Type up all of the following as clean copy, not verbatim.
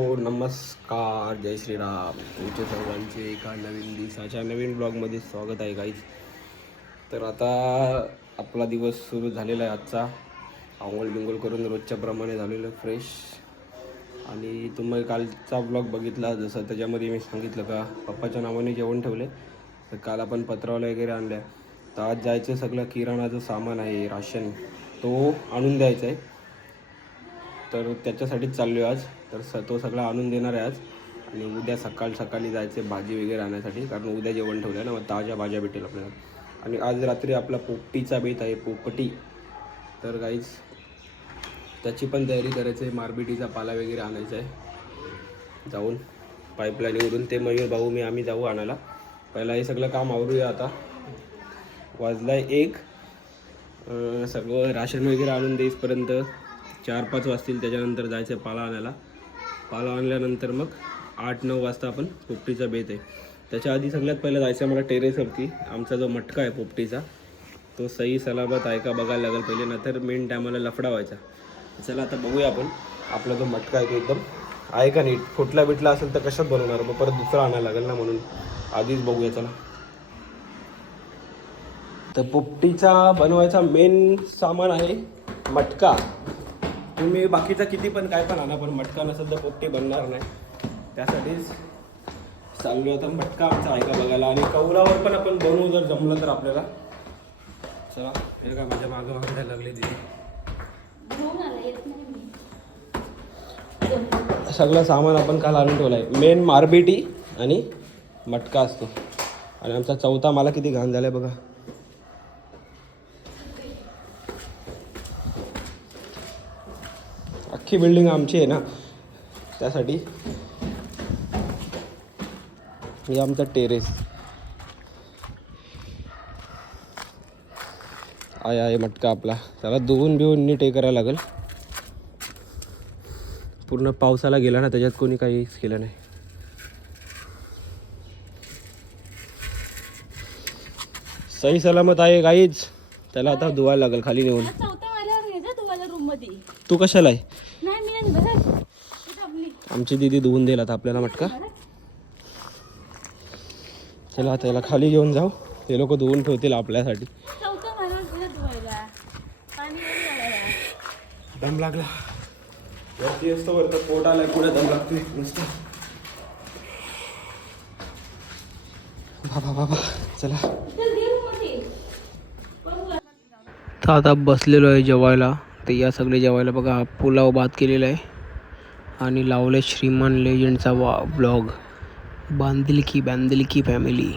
हो नमस्कार, जय श्रीराम. तुमचे सर्वांचे एका नवीन दिवसाच्या नवीन ब्लॉगमध्ये स्वागत आहे गाईज. तर आता आपला दिवस सुरू झालेला आहे. आजचा आंघोळ बिंघोळ करून रोजच्या प्रमाणे झालेलं फ्रेश. आणि तुम्ही कालचा ब्लॉग बघितला, जसं त्याच्यामध्ये मी सांगितलं का पप्पाच्या नावाने जेवण ठेवले. तर काल आपण पत्रावळ्या वगैरे आणल्या. तर आज जायचं सगळं किराणाचं सामान आहे, राशन तो आणून द्यायचा आहे. तर त्याच्यासाठीच चाललो आहे आज. तर तो सगळा आणून देणार आहे आज. आणि उद्या सकाळी जायचे भाजी वगैरे आणण्यासाठी, कारण उद्या जेवण ठेवलं आहे ना, मग ताज्या भाज्या भेटेल आपल्याला. आणि आज रात्री आपला पोपटीचा बेत आहे, पोपटी. तर गाईज त्याची पण तयारी करायची आहे. मारबिटीचा पाला वगैरे आणायचा आहे जाऊन पाईपलाईनवरून. ते मयूर भाऊ आम्ही जाऊ आणायला. पहिला हे सगळं काम आवरूया. आता वाजला आहे 1. सगळं राशन वगैरे आणून देईसपर्यंत 4-5 वाजतील. त्याच्यानंतर जायचं आहे पाला आणायला. पाला आणल्यानंतर मग 8-9 वाजता आपण पोपटीचा बेत आहे. त्याच्या आधी सगळ्यात पहिलं जायचं आहे मला टेरेसवरती. आमचा जो मटका आहे पोपटीचा तो सही सलामत आहे का बघायला लागेल पहिले, नंतर मेन टायमाला लफडा व्हायचा. चला आता बघूया आपण आपला जो मटका आहे तो एकदम आहे का नीट. फुटला बिटला असेल तर कशात बनवणार, मग परत दुसरा आणायला लागेल ना, म्हणून आधीच बघूया. चला. तर पोपटीचा बनवायचा मेन सामान आहे मटका. तुम्ही बाकीचा किती पण काय पण आणा, पण मटका नसेल तर पोपटी बनणार नाही. त्यासाठीच चाललो होता. मटका आमचा आहे का बघायला. आणि कौलावर पण आपण बनवू जर जमलं तर आपल्याला. चला हे का माझ्या मागं मागायला लागले तिथे. सगळं सामान आपण काल आणून ठेवलं आहे. मेन मारबिटी आणि मटका असतो. आणि आमचा चौथा मला किती घाण झाला आहे बघा. अख्खी बिल्डिंग आमची आहे ना, त्यासाठी हे आमचा टेरेस आहे मटका आपला. त्याला धुवून बिवून नीट हे करायला लागेल. पूर्ण पावसाला गेला ना, त्याच्यात कोणी काहीच केलं नाही. सही सलामत आहे गाईज. त्याला आता धुवायला लागेल खाली नेऊन. तू कशाला आहे? आमची दीदी धुवून देईल आता आपल्याला मटका. चला आता याला खाली घेऊन जाऊ, ते लोक धुवून ठेवतील आपल्यासाठी. दम लागला वरती असतो, वरतं पोट आलाय, पुढे दम लागतोय नुसतं. बाबा बाबा चला. तर आता बसलेलो आहे जेवायला. तर या सगळे जेवायला बघा. पुलाव भात केलेला आहे आणि लावले श्रीमान लेजंडचा ब्लॉग. बांधिल की फॅमिली.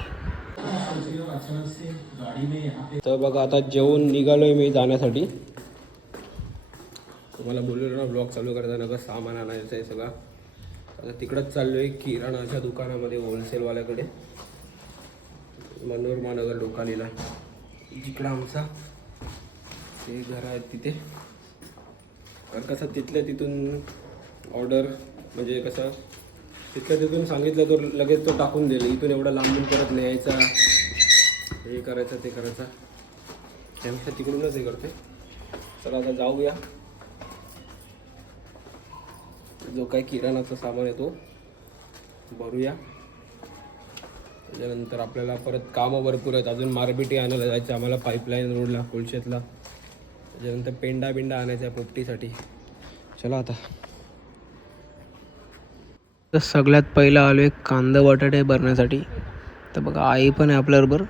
तर बघा आता जेवून निघालोय मी जाण्यासाठी. तुम्हाला बोललो ना ब्लॉग चालू करताना का सामान आणायचं आहे सगळं. आता तिकडंच चाललो आहे किराणाच्या दुकानामध्ये, होलसेलवाल्याकडे, मनोरमा नगर डोकालीला, जिकडं आमचा ते घर आहे तिथे. कारण कसं तिथून ऑर्डर म्हणजे कसं तिथून सांगितलं तर लगेच तो टाकून दिलं. इथून एवढं लांबून परत न्यायचा, हे करायचं ते करायचं, त्यापेक्षा तिकडूनच हे करते. चला आता जाऊया. जो काही किराणाचा सामान आहे तो भरूया. त्याच्यानंतर आपल्याला परत कामं भरपूर आहेत. अजून मारबिटी आणायला जायचं आम्हाला पाईपलाईन रोडला, कोळशेतला. त्याच्यानंतर पेंडा आणायचा आहे पोपटीसाठी. चला आता. तर सगळ्यात पहिलं आलो एक कांदा बटाटे भरण्यासाठी. तर बघा आई पण आहे आपल्याबरोबर.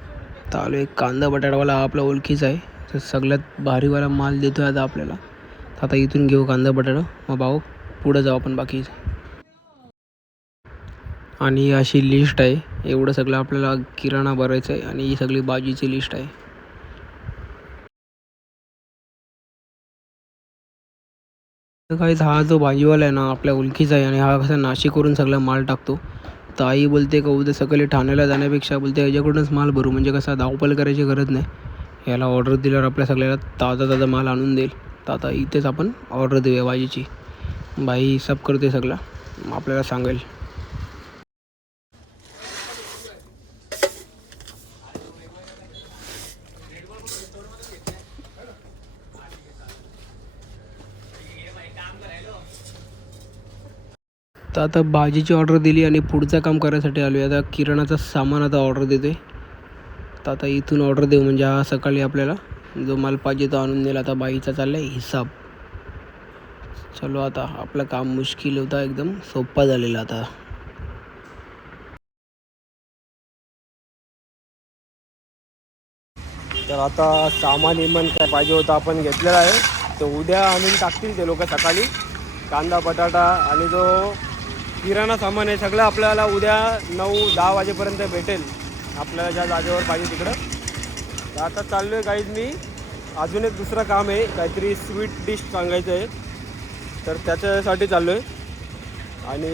तर आलो एक कांदा बटाटावाला आपला ओळखीचा आहे. तर सगळ्यात भारीवाला माल देतो आहे आता आपल्याला. आता इथून घेऊ कांदा बटाटा, मग भाऊ पुढं जाऊ आपण बाकी. आणि अशी लिस्ट आहे. एवढं सगळं आपल्याला किराणा भरायचं आहे आणि ही सगळी भाजीची लिस्ट आहे. तर काहीच हा जो भाजीवाला आहे ना आपल्या ओळखीचा आहे आणि हा कसा नाशिकवरून सगळा माल टाकतो. तर आई बोलते का उद्या सकाळी ठाण्याला जाण्यापेक्षा बोलते ह्याच्याकडूनच माल भरू, म्हणजे कसा धावपल करायची गरज नाही. याला ऑर्डर दिल्यावर आपल्या सगळ्याला ताजा माल आणून देईल. तर आता इथेच आपण ऑर्डर देऊया भाजीची. बाई हिसाब करते सगळा, आपल्याला सांगेल. तर आता भाजीची ऑर्डर दिली आणि पुढचं काम करायसाठी आलो आहे. आता किराणाचं सामान आता ऑर्डर देतो आहे. तर आता इथून ऑर्डर देऊ म्हणजे हा सकाळी आपल्याला जो माल पाहिजे तो आणून दिला. आता बाईचा चालला आहे हिसाब. चलो आता आपलं काम मुश्किल होता एकदम सोपा झालेला आता. तर आता सामान इमान काय पाहिजे होतं आपण घेतलेलं आहे. तर उद्या आणून टाकतील ते लोक सकाळी. कांदा बटाटा आणि जो किराणा सामान आहे सगळं आपल्याला उद्या 9-10 वाजेपर्यंत भेटेल आपल्याला ज्या जागेवर पाहिजे तिकडं. तर आता चाललो आहे काहीच मी. अजून एक दुसरं काम आहे, काहीतरी स्वीट डिश सांगायचं आहे. तर त्याच्यासाठी चाललो आहे. आणि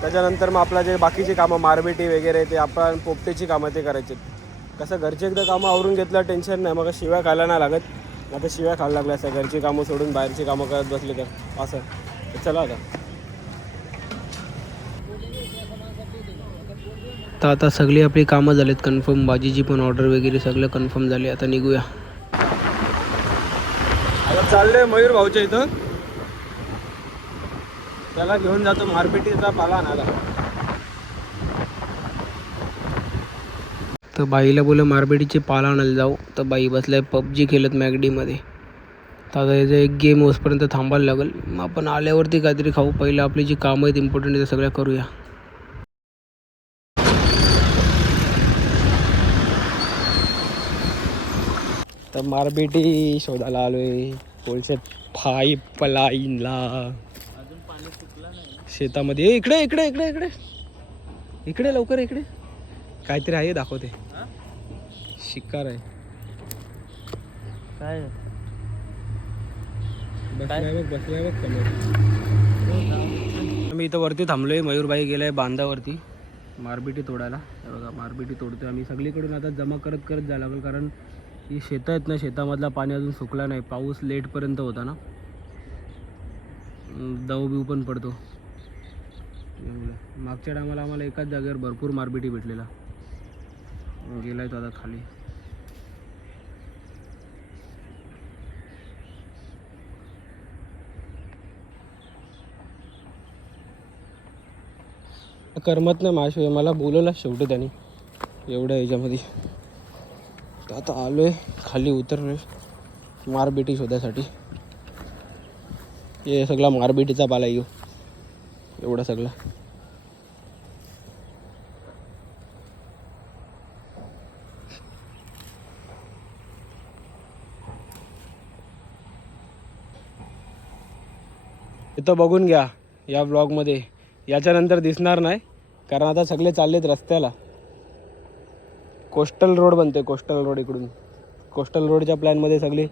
त्याच्यानंतर मग आपला जे बाकीची कामं मारबेटी वगैरे ते आपण पोपटेची कामं ते करायचे. कसं घरचे एकदा कामं आवरून घेतलं टेन्शन नाही, मग शिव्या खायला नाही लागत. आता शिव्या खायला लागल्या असं घरची कामं सोडून बाहेरची कामं करत बसले तर असं. चला आता सगळी आपली कामं झालीत कन्फर्म. भाजीची पण ऑर्डर वगैरे सगळं कन्फर्म झाले. आता निघूया. आता चाललंय मयूर भाऊच्या इथं. त्याला घेऊन जातो मारपेटीचा पाला आणायला. तर बाईला बोल मारबेटीचे पाला आणायला जाऊ. तर बाई बसलाय PUBG खेळत मॅगडीमध्ये. तर आता याचं एक गेम होसपर्यंत थांबायला लागेल. मग आपण आल्यावरती काहीतरी खाऊ. पहिलं आपली जी कामं आहेत इम्पॉर्टंट ते सगळ्या करूया. तर मारबेटी शोधायला आलोय पोलशेत पाईप लाईनला. शेतामध्ये इकडे इकडे इकडे इकडे इकडे लवकर इकडे काहीतरी आहे दाखवते. शिकार आहे काय बसलाय बघ समोर. मी इथं वरती थांबलोय. मयूरबाई गेलाय बांधावरती मारबेटी तोडायला. बघा मारबेटी तोडतोय आम्ही. सगळीकडून आता जमा करत करत जायला लागेल, कारण ही शेतं आहेत ना, शेतामधला पाणी अजून सुकला नाही. पाऊस लेटपर्यंत होता ना, दव बिव पण पडतो. मागच्या टायमाला आम्हाला एकाच जागेवर भरपूर मारबेटी भेटलेला. गेलाय तो आता खाली. करमत नाही माझ्याशिवाय. मला बोलवलं शेवटी त्यांनी एवढ्या ह्याच्यामध्ये. तर आता आलो आहे खाली, उतरलो आहे मारबेटी शोधासाठी. हे सगळा मारबेटीचा पाला येऊ एवढा सगळा. इथं बघून घ्या या ब्लॉगमध्ये. याच्यानंतर दिसणार नाही, कारण आता सगळे चाललेत रस्त्याला. कोस्टल रोड बनते, कोस्टल रोड. इकडून कोस्टल रोडच्या प्लॅनमध्ये सगळी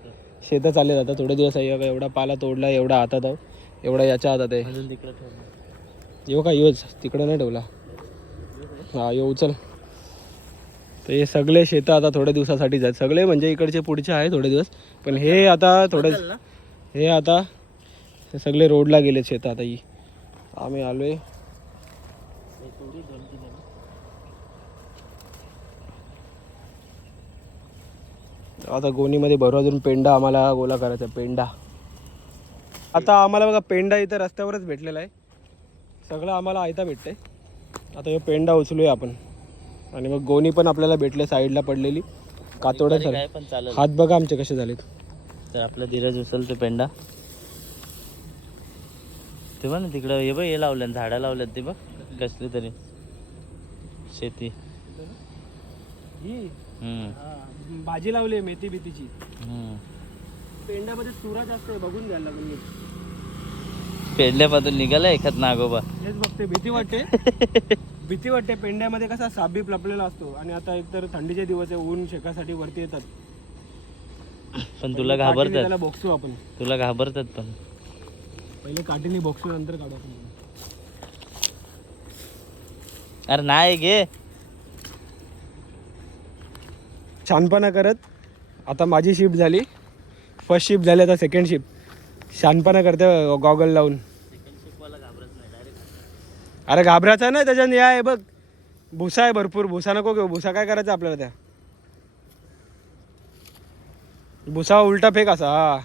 शेतं चालले जातात. थोडे दिवस आहे का एवढा पाला तोडला, एवढा हातात आहे, एवढा याच्या हातात आहे. अजून तिकडे ठेवलं येऊ का? येऊच तिकडं नाही ठेवला. हां येऊ चल. तर हे सगळे शेतं आता थोड्या दिवसासाठी जात. सगळे म्हणजे इकडचे पुढचे आहे थोडे दिवस, पण हे आता थोडे हे आता सगळे रोडला गेले शेतं. आता ही आम्ही आलो आहे. आता गोणीमध्ये भरू अजून पेंडा आम्हाला गोला करायचा. पेंडा आता आम्हाला बघा, पेंडा इथं रस्त्यावरच भेटलेला आहे. सगळं आम्हाला आयता भेटतंय. आता हे पेंडा उचलूया आपण. आणि मग गोणी पण आपल्याला भेटले साईडला पडलेली कातोड्या. पण चालेल. हात बघा आमचे कसे झालेत. तर आपला धीरज उचलतो पेंडा. ते बघ ना तिकडं, हे बघ हे लावलं झाडं लावल्यात ते बघ कसली तरी शेती. भाजी लावली मेथी बिथीची. पेंड्यामध्ये चुरा जास्त आहे, बघून घ्यायला लागून. पेंड्यामधून निघाला एखाद नागोबा. हेच बघते, भीती वाटते. भीती वाटते. पेंड्यामध्ये कसा साबीप लपलेला असतो. आणि आता एकतर थंडीचे दिवस आहे, ऊन शेकासाठी वरती येतात. पण तुला घाबरतात. त्याला बघसू आपण. तुला घाबरतात पण. पहिले काठीने बघसू, नंतर काढू आपण. अरे नाही घे. छानपणा करत आता माझी शिफ्ट झाली. फर्स्ट शिफ्ट झाली, आता सेकंड शिफ्ट. शहाणपणा करते गॉगल लावून. अरे घाबरायचा नाही, त्याच्यात हे आहे बघ, भुसा आहे भरपूर. भुसा नको घेऊ. भुसा काय करायचं आपल्याला? त्या भुसा उलटा फेक असा.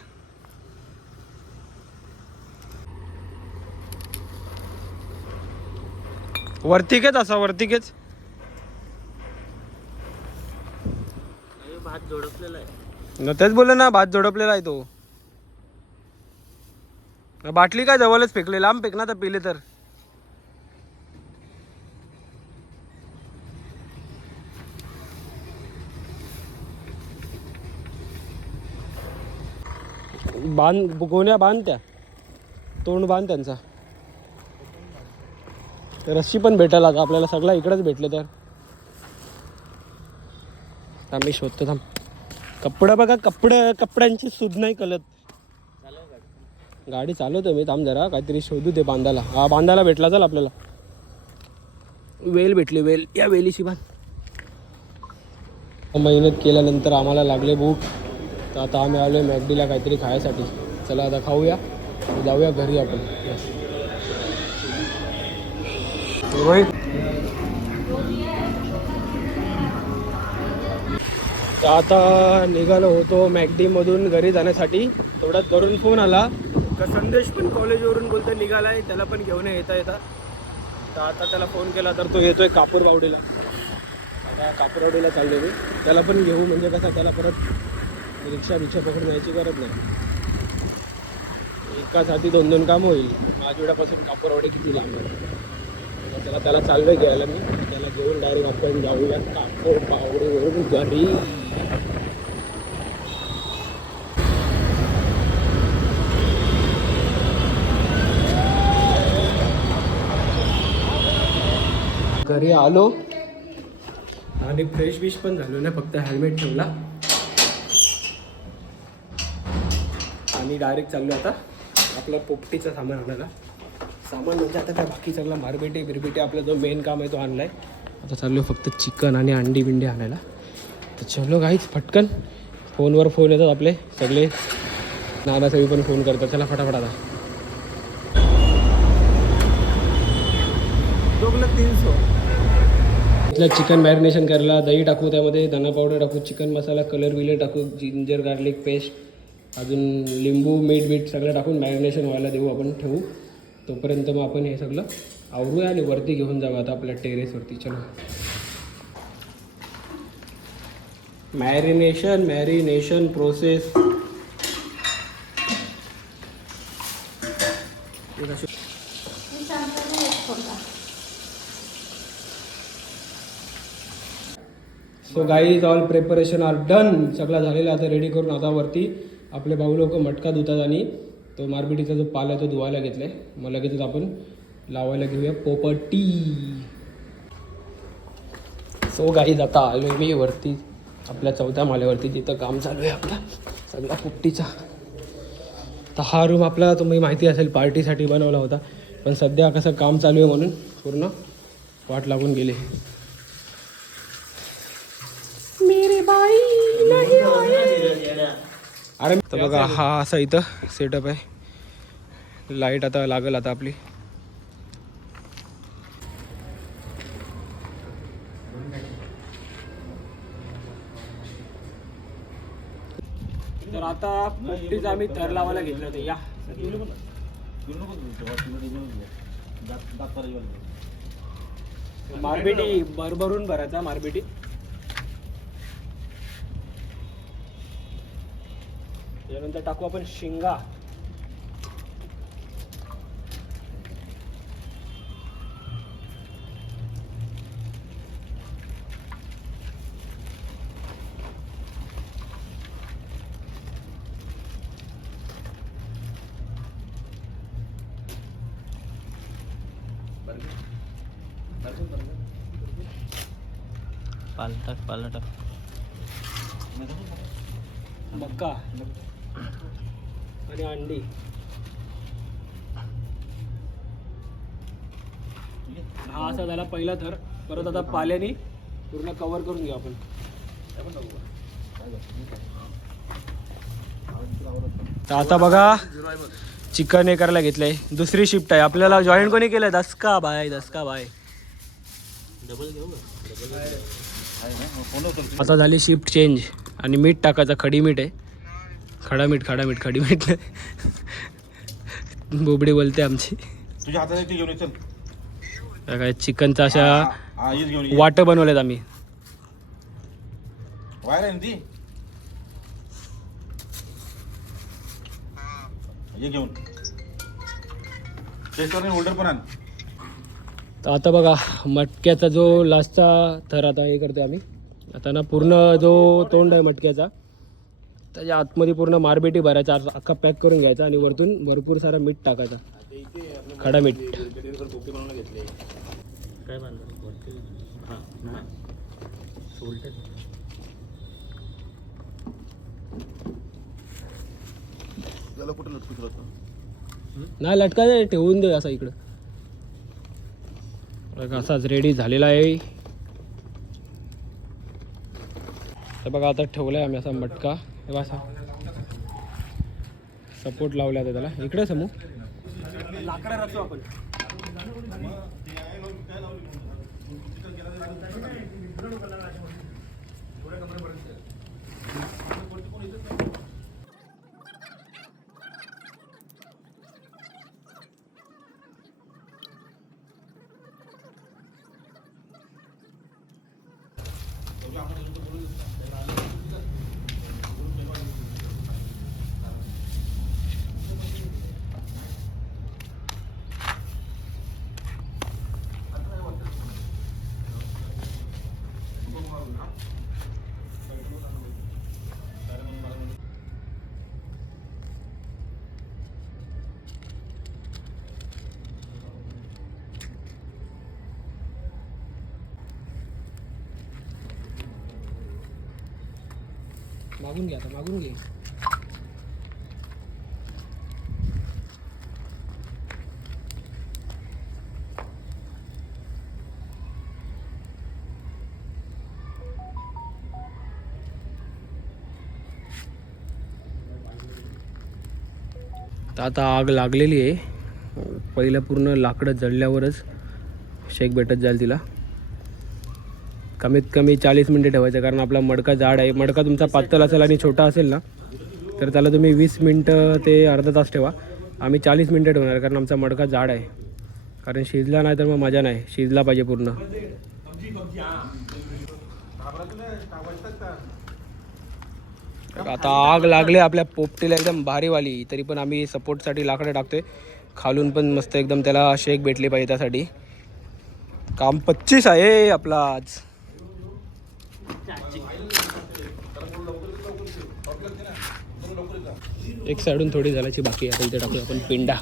वरती घेच असा वरती घेच. भात जोडपलेला आहे. न तेच बोललो ना भात जोडपलेला आहे तो. बाटली काय जवळच फेकले, लांब फेक ना तर पिले तर. बांध गोण्या बांध त्या, तोंड बांध त्यांचा. रस्सी पण भेटायला आता आपल्याला, सगळं इकडेच भेटले तर. आम्ही शोधतो थांब. कपडा बघा, कपड्यांची सुद नाही कळत. गाडी चालवतो मी, थांब जरा काहीतरी शोधू दे बांधायला. हा बांधायला भेटला चल आपल्याला. वेल भेटली, वेल. या वेलीची बांध. मेहनत केल्यानंतर आम्हाला लागले भूक, तर आता आम्ही आलोय मॅकडीला काहीतरी खायसाठी. चला आता खाऊया, जाऊया घरी आपण. तर आता निघालो होतो मॅकडीमधून घरी जाण्यासाठी. तेवढ्यात घरून फोन आला का संदेश पण कॉलेजवरून बोलतो निघालाय, त्याला पण घेऊन येता. तर आता त्याला फोन केला तर तो येतोय कापूरबावडीला. आता कापूरबावडीला चाललो मी, त्याला पण घेऊ. म्हणजे कसं त्याला परत रिक्षा पकडून यायची गरज नाही. एकासाठी 2-2 काम होईल. माझ्यापासून कापूरवाडी किती लांब आहे, त्याला चाललोय घ्यायला मी. त्याला घेऊन डायरेक्ट आपण जाऊया कापूरबावडीवरून घरी. घरी आलो आणि फ्रेश पण झालो ना, फक्त हेल्मेट ठेवला आणि डायरेक्ट चाललो आता आपला पोपटीचं सामान आणायला. सामान म्हणजे आता काय बाकी सगळं मारबेटे आपला जो मेन काम आहे तो आणलाय. आता चाललो फक्त चिकन आणि अंडी बिंडी आणायला. तर चलो गाईच पटकन. फोनवर फोन येतात आपले सगळे, नाना सगळी पण फोन करतात. चला फटाफट आता. 300 इथलं चिकन मॅरिनेशन करायला दही टाकू, त्यामध्ये धना पावडर टाकू, चिकन मसाला, कलर विलर टाकू, जिंजर गार्लिक पेस्ट, अजून लिंबू मीठ सगळं टाकून मॅरिनेशन व्हायला देऊ आपण, ठेवू. तोपर्यंत मग आपण हे सगळं आवरूया आणि वरती घेऊन जाऊ आता आपल्या टेरेसवरती. चलो marination process. So guys all preparation are done. सगळं झालेलं आता रेडी करून आता वरती आपले भाऊ लोक मटका धुतात आणि तो मारबिटीचा जो पाला आहे तो धुवायला घेतला आहे. मग लगेचच आपण लावायला घेऊया पोपटी. सो गाईज आता आलो मी वरती आपल्या 4थ्या माल्यावरती, तिथं काम चालू आहे आपला सगळा पोपटीचा. तर हा रूम आपला तुम्ही माहिती असेल पार्टीसाठी बनवला होता, पण सध्या कसं काम चालू आहे म्हणून पूर्ण वाट लागून गेले. अरे तर बघा हा असा इथं सेटअप आहे. लाईट आता लागेल आता आपली. तर आता पोपटीचा आम्ही थर लावायला घेतलं होतं. या मारबेटी भरभरून भरायचा मारबेटी. त्यानंतर टाकू आपण शिंगा. पालटा मक्का आणि अंडी. हा असा झाला पहिला थर. परत आता पाल्याने पूर्ण कव्हर करून घेऊ आपण. तर आता बघा चिकन हे करायला घेतलंय. दुसरी शिफ्ट आहे आपल्याला. जॉईन कोणी केलंय? दसका बाय. डबल घेऊ. आता झाली शिफ्ट चेंज आणि मीठ टाकायचं. खडी मीठ आहे. खडी मीठ बोबडी बोलते आमची. तुझ्या हातात घेऊन चल. त्या काय चिकनचा अशा हा हीच घेऊन ये. वाटं बनवलेत आम्ही. वायर आहे ना ती हे घेऊन टेस्टवर होल्डर पण आण. तर आता बघा मटक्याचा जो लास्टचा थर आता हे करतोय आम्ही. आता ना पूर्ण जो तोंड आहे मटक्याचा त्याच्या आतमध्ये पूर्ण मारबेटी भरायचा, अख्खा पॅक करून घ्यायचा आणि वरतून भरपूर सारा मीठ टाकायचा, खडा मीठ. काय बांधलं त्याला कुठे लटकू शकतो. नाही लटकायचं, ठेवून दे असा इकडं. बघा असाच रेडी झालेला आहे. तर बघा आता ठेवलाय आम्ही असा मटका. हे बघा असा सपोर्ट लावला आता त्याला. इकडे समू लाकडा रचू आपण. मागून घे आता, मागून घे. तर आता आग लागलेली आहे. पहिलं पूर्ण लाकडं जळल्यावरच शेक भेटत जाईल तिला. कमीत कमी 40 मिनिटं ठेवायचं, कारण आपला मडका जाड आहे. मडका तुमचा पातळ असेल आणि छोटा असेल ना तर त्याला तुम्ही 20 मिनटं ते अर्धा तास ठेवा. आम्ही 40 मिनटं ठेवणार, कारण आमचा मडका जाड आहे. कारण शिजला नाही तर मग मजा नाही, शिजला पाहिजे पूर्ण. आता आग लागली आपल्या पोपटीला एकदम भारीवाली. तरी पण आम्ही सपोर्टसाठी लाकडं टाकतोय. खालून पण मस्त एकदम त्याला शेक भेटली पाहिजे, त्यासाठी काम 25 आहे आपला आज. एक साईडून थोडी झाल्याची बाकी. आता इथे टाकूया आपण पेंडा.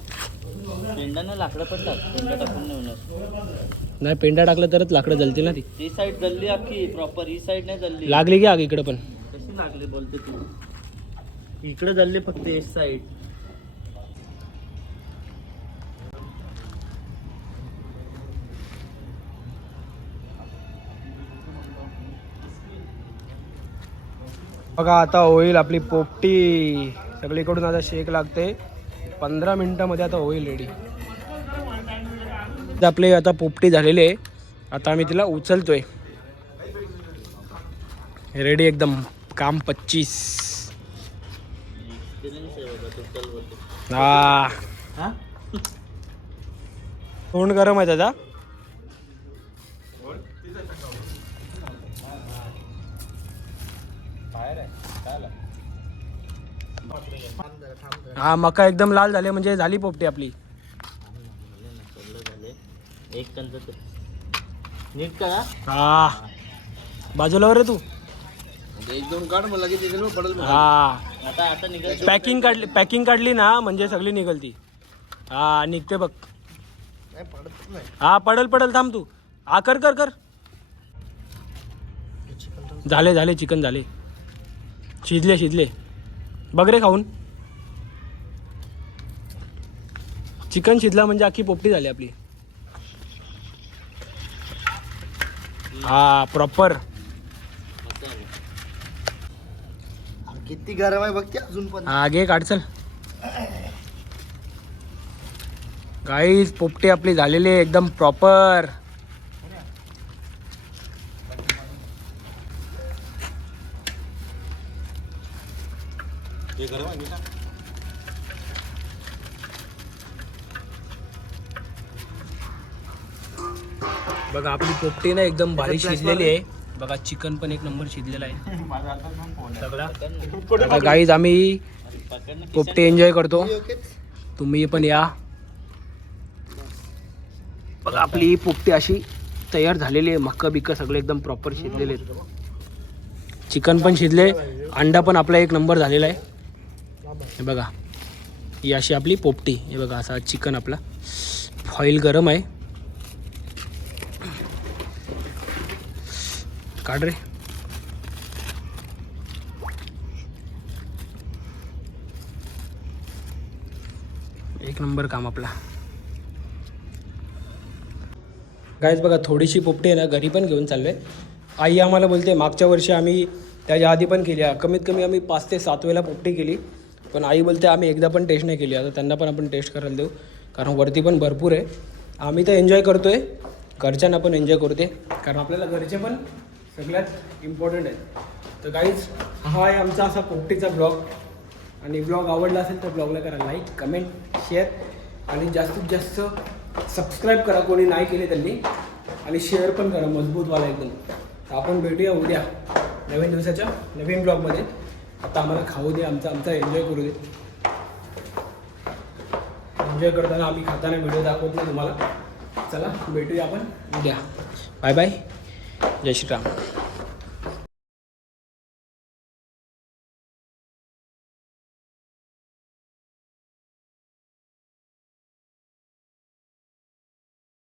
पेंडानं लाकडं पण टाक, पेंडा टाकून नाही होणार. नाही पेंडा टाकलं तरच लाकडं जलतील ना. ती साईड जल्ली अख्खी प्रॉपर, ही साईड नाही जल्ली. लागली की आग इकडं पण. कशी लागली बोलते तू? इकडे जल्ली फक्त एक साईड. बघा आता होईल आपली पोपटी. सगळीकडून आता शेक लागते. 15 मिनिटामध्ये आता होईल रेडी. आपली आता पोपटी झालेली आहे. आता आम्ही तिला उचलतोय. रेडी एकदम. काम 25. हा तोंड गरम आहे त्याचा. हा मका एकदम लाल झाले म्हणजे झाली पोपटी आपली. एक कंच नीट करा. हा बाजूला वर रे तू. एक दोन काढ मला की तिकडे पडल. हा आता आता निघाल. पॅकिंग काढली ना म्हणजे सगळी निघलती. हा निघते बघ. हा पडल थांब तू. हा कर कर कर. झाले चिकन झाले. शिजले बघ रे खाऊन. चिकन शिजला म्हणजे अख्खी पोपटी झाली आपली. हा प्रॉपर. किती गरम आहे बघते अजून पण. हा घे काढ चल. गाईस पोपटी आपली झालेली आहे एकदम प्रॉपर. हे गरम आहे मीठा. बघा आपली पोपटी ना एकदम भारी शिजलेली आहे. बघा चिकन पण एक नंबर शिजलेला आहे सगळा. आता गाईज आम्ही पोपटी एन्जॉय करतो, तुम्ही पण या. बघा आपली पोपटी अशी तयार झालेली आहे. मक्का बिक्का सगळे एकदम प्रॉपर शिजलेले आहेत. चिकन पण शिजले, अंडा पण आपला एक नंबर झालेला आहे. हे बघा ही अशी आपली पोपटी. हे बघा असा चिकन आपला फॉईल गरम आहे. काढ रे. एक नंबर काम आपला. गाईज बघा थोडीशी पोपटी आहे ना घरी पण घेऊन चाललो आहे. आई आम्हाला बोलते मागच्या वर्षी आम्ही त्याच्या आधी पण केली, कमीत कमी आम्ही 5 ते 7 वेळेला पोपटी केली, पण आई बोलते आम्ही एकदा पण टेस्ट नाही केली. आता त्यांना पण आपण टेस्ट करायला देऊ, कारण वरती पण भरपूर आहे. आम्ही तर एन्जॉय करतो आहे, घरच्यांना पण एन्जॉय करते, कारण आपल्याला घरचे पण सगळ्यात इम्पॉर्टंट आहेत. तर गाईज हा आहे आमचा असा पोपटीचा ब्लॉग. आणि ब्लॉग आवडला असेल तर ब्लॉगला करा लाईक, कमेंट, शेअर आणि जास्तीत जास्त सबस्क्राईब करा कोणी नाही केले त्यांनी, आणि शेअर पण करा मजबूतवाला एकदम. तर आपण भेटूया उद्या नवीन दिवसाच्या नवीन ब्लॉगमध्ये. आता आम्हाला खाऊ दे, आमचा एन्जॉय करू दे. एन्जॉय करताना आम्ही खाताना व्हिडिओ दाखवत नाही तुम्हाला. चला भेटूया आपण उद्या. बाय बाय, जय श्रीराम.